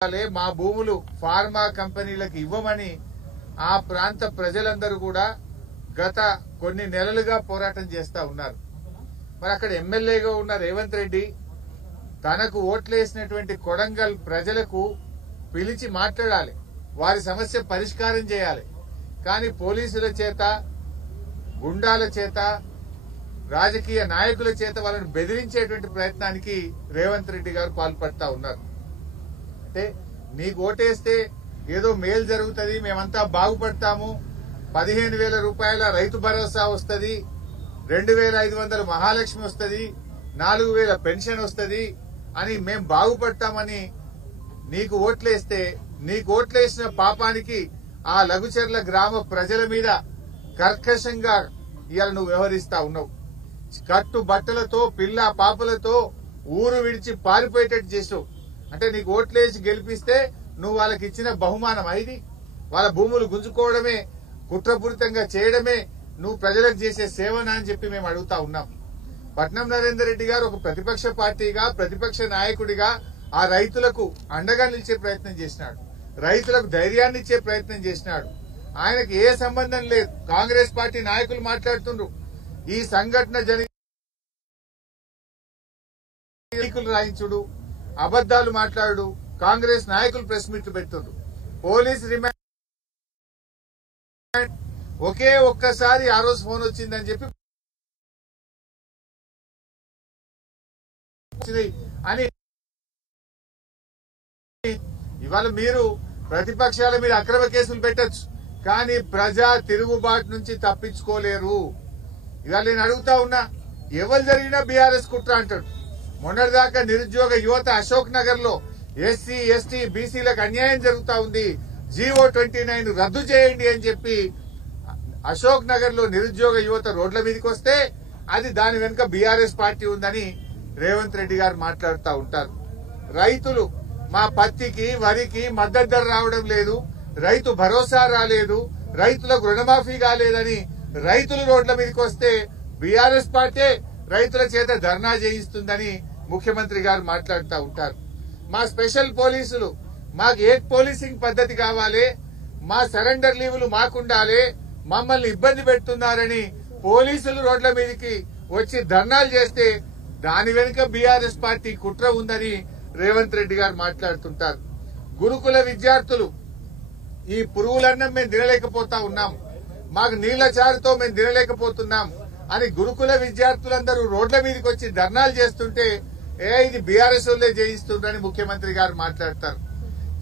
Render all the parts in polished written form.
మా భూములు ఫార్మా కంపెనీలకు ఇవ్వమని ఆ ప్రాంత ప్రజలందరూ కూడా గత కొన్ని నెలలుగా పోరాటం చేస్తా ఉన్నారు. మరి అక్కడ ఎమ్మెల్యేగా ఉన్న రేవంత్ రెడ్డి తనకు ఓట్లేసినటువంటి కొడంగల్ ప్రజలకు పిలిచి మాట్లాడాలి, వారి సమస్య పరిష్కారం చేయాలి. కానీ పోలీసుల చేత, గుండాల చేత, రాజకీయ నాయకుల చేత వాళ్ళను బెదిరించేటువంటి ప్రయత్నానికి రేవంత్ రెడ్డి గారు పాల్పడతా ఉన్నారు. అంటే నీకు ఓటేస్తే ఏదో మేలు జరుగుతుంది, మేమంతా బాగుపడతాము, 15,000 రూపాయల రైతు భరోసా వస్తుంది, 2,500 మహాలక్ష్మి వస్తుంది, 4,000 పెన్షన్ వస్తుంది అని మేం బాగుపడతామని నీకు ఓట్లేస్తే, నీకు ఓట్లేసిన పాపానికి ఆ లఘుచర్ల గ్రామ ప్రజల మీద కర్కశంగా ఇవాళ నువ్వు వ్యవహరిస్తా ఉన్నావు. కట్టు బట్టలతో, పిల్ల పాపలతో ఊరు విడిచి పారిపోయేటట్టు చేసావు. అంటే నీకు ఓట్లేసి గెలిపిస్తే నువ్వు వాళ్ళకి ఇచ్చిన బహుమానం ఇది? వాళ్ళ భూములు గుంజుకోవడమే, కుట్రపూరితంగా చేయడమే నువ్వు ప్రజలకు చేసే సేవనా అని చెప్పి మేము అడుగుతా ఉన్నాం. పట్నం నరేందర్ రెడ్డి గారు ఒక ప్రతిపక్ష పార్టీగా, ప్రతిపక్ష నాయకుడిగా ఆ రైతులకు అండగా నిలిచే ప్రయత్నం చేసినాడు, రైతులకు ధైర్యాన్ని ఇచ్చే ప్రయత్నం చేసినాడు. ఆయనకు ఏ సంబంధం లేదు. కాంగ్రెస్ పార్టీ నాయకులు మాట్లాడుతుండ్రు, ఈ సంఘటన ఎన్నికలు రాయించుడు, అబద్దాలు మాట్లాడు, కాంగ్రెస్ నాయకులు ప్రెస్ మీట్లు పెడుతుండ్రు. పోలీస్ రిమాండ్ ఒకే ఒక్కసారి ఆ రోజు ఫోన్ వచ్చిందని చెప్పి అని ఇవాళ మీరు ప్రతిపక్షాల మీద అక్రమ కేసులు పెట్టచ్చు, కానీ ప్రజా తిరుగుబాటు నుంచి తప్పించుకోలేరు. ఇవాళ నేను అడుగుతా ఉన్నా, ఎవరు జరిగినా బీఆర్ఎస్ కుట్ర అంటాడు. మొన్నటిదాకా నిరుద్యోగ యువత అశోక్ నగర్ లో ఎస్సీ, ఎస్టీ, బీసీలకు అన్యాయం జరుగుతా ఉంది, జీవో 29 రద్దు చేయండి అని చెప్పి అశోక్ నగర్ లో నిరుద్యోగ యువత రోడ్ల మీదకి వస్తే అది దాని వెనుక బీఆర్ఎస్ పార్టీ ఉందని రేవంత్ రెడ్డి గారు మాట్లాడుతూ ఉంటారు. రైతులు మా పత్తికి, వరికి మద్దతు ధర రావడం లేదు, రైతు భరోసా రాలేదు, రైతులకు రుణమాఫీ కాలేదని రైతులు రోడ్ల మీదకి వస్తే బీఆర్ఎస్ పార్టీ రైతుల చేత ధర్నా చేయిస్తుందని ముఖ్యమంత్రి గారు మాట్లాడుతూ ఉంటారు. మా స్పెషల్ పోలీసులు, మాకు ఏ పోలీసింగ్ పద్ధతి కావాలి, మా సరెండర్ లీవులు మాకుండాలి, మమ్మల్ని ఇబ్బంది పెడుతున్నారని పోలీసులు రోడ్ల మీదకి వచ్చి ధర్నాలు చేస్తే దాని వెనుక బీఆర్ఎస్ పార్టీ కుట్ర ఉందని రేవంత్ రెడ్డి గారు మాట్లాడుతుంటారు. గురుకుల విద్యార్థులు ఈ పురుగులన్నం మేము తినలేకపోతా ఉన్నాం, మాకు నీళ్ల చారుతో మేము తినలేకపోతున్నాం అని గురుకుల విద్యార్థులందరూ రోడ్ల మీదకి వచ్చి ధర్నాలు చేస్తుంటే ఇది బీఆర్ఎస్ వాళ్ళే చేయిస్తుందని ముఖ్యమంత్రి గారు మాట్లాడతారు.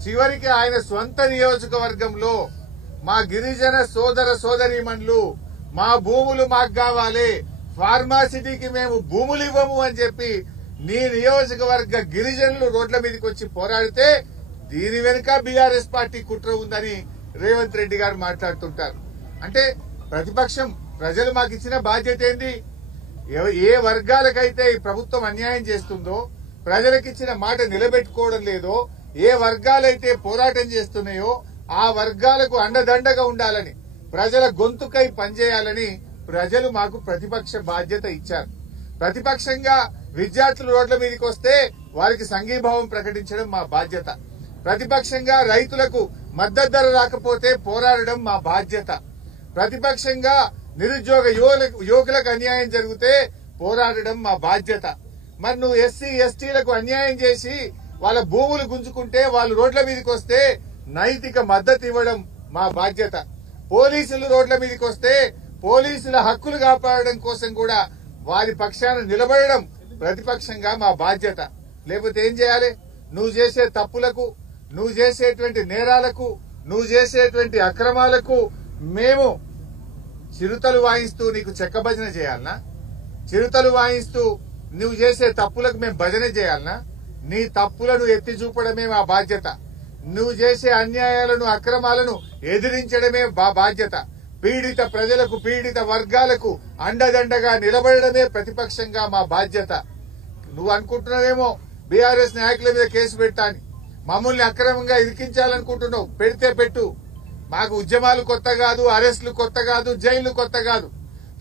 చివరికి ఆయన స్వంత నియోజకవర్గంలో మా గిరిజన సోదర సోదరీమణులు మా భూములు మాకు కావాలి, ఫార్మాసిటీకి మేము భూములు ఇవ్వము అని చెప్పి నీ నియోజకవర్గ గిరిజనులు రోడ్ల మీదకి వచ్చి పోరాడితే దీని వెనుక బీఆర్ఎస్ పార్టీ కుట్ర ఉందని రేవంత్ రెడ్డి గారు మాట్లాడుతుంటారు. అంటే ప్రతిపక్షం, ప్రజలు మాకు ఇచ్చిన బాధ్యత ఏంది? ఏ వర్గాలకైతే ఈ ప్రభుత్వం అన్యాయం చేస్తుందో, ప్రజలకిచ్చిన మాట నిలబెట్టుకోవడం లేదో, ఏ వర్గాలైతే పోరాటం చేస్తున్నాయో ఆ వర్గాలకు అండదండగా ఉండాలని, ప్రజల గొంతుకై పనిచేయాలని ప్రజలు మాకు ప్రతిపక్ష బాధ్యత ఇచ్చారు. ప్రతిపక్షంగా విద్యార్థులు రోడ్ల మీదకి వస్తే వారికి సంఘీభావం ప్రకటించడం మా బాధ్యత. ప్రతిపక్షంగా రైతులకు మద్దతు ధర రాకపోతే పోరాడడం మా బాధ్యత. ప్రతిపక్షంగా నిరుద్యోగ యువకులకు అన్యాయం జరిగితే పోరాడడం మా బాధ్యత. మరి నువ్వు ఎస్సీ, ఎస్టీలకు అన్యాయం చేసి వాళ్ళ భూములు గుంజుకుంటే వాళ్ళు రోడ్ల మీదకి వస్తే నైతిక మద్దతు ఇవ్వడం మా బాధ్యత. పోలీసులు రోడ్ల మీదకి వస్తే పోలీసుల హక్కులు కాపాడడం కోసం కూడా వారి పక్షాన నిలబడడం ప్రతిపక్షంగా మా బాధ్యత. లేకపోతే ఏం చేయాలి? నువ్వు చేసే తప్పులకు, నువ్వు చేసేటువంటి నేరాలకు, నువ్వు చేసేటువంటి అక్రమాలకు మేము చిరుతలు వాయిస్తూ నీకు చెక్క భజన చేయాలనా? చిరుతలు వాయిస్తూ నువ్వు చేసే తప్పులకు మేము భజన చేయాలనా? నీ తప్పులను ఎత్తి చూపడమే మా బాధ్యత. నువ్వు చేసే అన్యాయాలను, అక్రమాలను ఎదిరించడమే మా బాధ్యత. పీడిత ప్రజలకు, పీడిత వర్గాలకు అండదండగా నిలబడడమే ప్రతిపక్షంగా మా బాధ్యత. నువ్వు అనుకుంటున్నావేమో బీఆర్ఎస్ నాయకుల మీద కేసు పెట్టాని, మమ్మల్ని అక్రమంగా ఇరికించాలనుకుంటున్నావు. పెడితే పెట్టు, మాకు ఉద్యమాలు కొత్త కాదు, అరెస్టులు కొత్త కాదు, జైళ్లు కొత్త కాదు.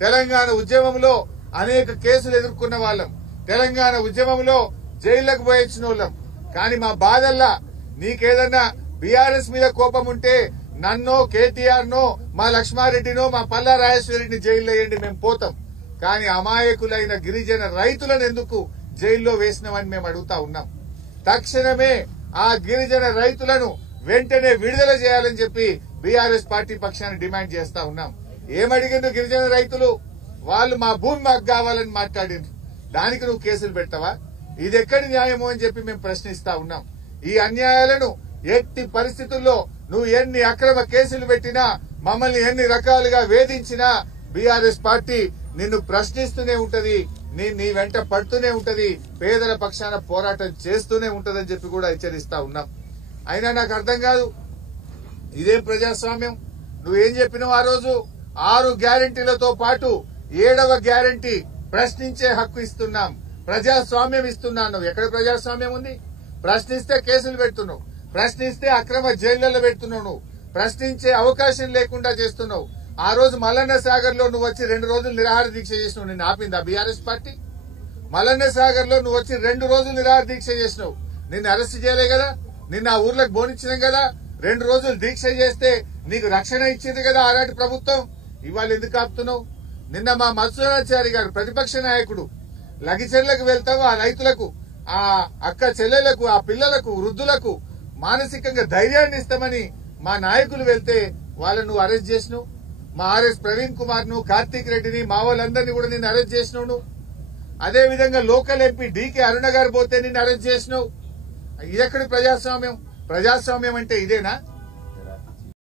తెలంగాణ ఉద్యమంలో అనేక కేసులు ఎదుర్కొన్న వాళ్ళం, తెలంగాణ ఉద్యమంలో జైళ్లకు పోయించిన వాళ్ళం. కానీ మా బాధల్లా నీకేదన్నా బీఆర్ఎస్ మీద కోపం ఉంటే నన్నో కేటీఆర్ నో మా లక్ష్మారెడ్డినో మా పల్లా రాజేశ్వరరెడ్డిని జైల్లో వేయండి, మేము పోతాం. కానీ అమాయకులైన గిరిజన రైతులను ఎందుకు జైల్లో వేసినామని మేము అడుగుతా ఉన్నాం. తక్షణమే ఆ గిరిజన రైతులను వెంటనే విడుదల చేయాలని చెప్పి బీఆర్ఎస్ పార్టీ పక్షాన్ని డిమాండ్ చేస్తా ఉన్నాం. ఏమడిగిండు గిరిజన రైతులు? వాళ్ళు మా భూమి మాకు కావాలని మాట్లాడిండ్రు. దానికి నువ్వు కేసులు పెట్టవా? ఇది ఎక్కడి న్యాయమో అని చెప్పి మేము ప్రశ్నిస్తా ఉన్నాం. ఈ అన్యాయాలను ఎట్టి పరిస్థితుల్లో నువ్వు ఎన్ని అక్రమ కేసులు పెట్టినా, మమ్మల్ని ఎన్ని రకాలుగా వేధించినా బీఆర్ఎస్ పార్టీ నిన్ను ప్రశ్నిస్తూనే ఉంటది, నీ వెంట పడుతూనే ఉంటది, పేదల పక్షాన పోరాటం చేస్తూనే ఉంటదని చెప్పి కూడా హెచ్చరిస్తా ఉన్నాం. అయినా నాకు అర్థం కాదు, ఇదేం ప్రజాస్వామ్యం? నువ్వేం చెప్పినావు ఆ రోజు? 6 గ్యారంటీలతో పాటు 7వ గ్యారంటీ ప్రశ్నించే హక్కు ఇస్తున్నాం, ప్రజాస్వామ్యం ఇస్తున్నాను. ఎక్కడ ప్రజాస్వామ్యం ఉంది? ప్రశ్నిస్తే కేసులు పెడుతున్నావు, ప్రశ్నిస్తే అక్రమ జైళ్లలో పెడుతున్నావు, నువ్వు ప్రశ్నించే అవకాశం లేకుండా చేస్తున్నావు. ఆ రోజు మల్లన్న సాగర్ లో నువ్వు వచ్చి 2 రోజులు నిరాహార దీక్ష చేసినావు, నిన్ను ఆపిందా బీఆర్ఎస్ పార్టీ? మల్లన్న సాగర్ లో నువ్వు వచ్చి 2 రోజులు నిరాహార దీక్ష చేసినావు, నిన్ను అరెస్ట్ చేయలే కదా? నిన్న ఆ ఊర్లకు బోనిచ్చినాం కదా? 2 రోజులు దీక్ష చేస్తే నీకు రక్షణ ఇచ్చింది కదా ఆనాటి ప్రభుత్వం. ఇవాళ ఎందుకు ఆపుతున్నావు? నిన్న మా మత్స్యాచారి గారు ప్రతిపక్ష నాయకుడు లగిచెర్లకు వెళ్తావు, ఆ రైతులకు, ఆ అక్క చెల్లెలకు, ఆ పిల్లలకు, వృద్ధులకు మానసికంగా ధైర్యాన్ని ఇస్తామని మా నాయకులు వెళ్తే వాళ్ళను నువ్వు అరెస్ట్ చేసినావు. మా ఆర్ఎస్ ప్రవీణ్ కుమార్ ను, కార్తీక్ రెడ్డిని, మా వాళ్ళందరినీ కూడా నిన్ను అరెస్ట్ చేసినావు నువ్వు. అదేవిధంగా లోకల్ ఎంపీ డీకే అరుణ గారు పోతే నిన్ను అరెస్ట్ చేసినావు. ఇదెక్కడి ప్రజాస్వామ్యం? ప్రజాస్వామ్యం అంటే ఇదేనా?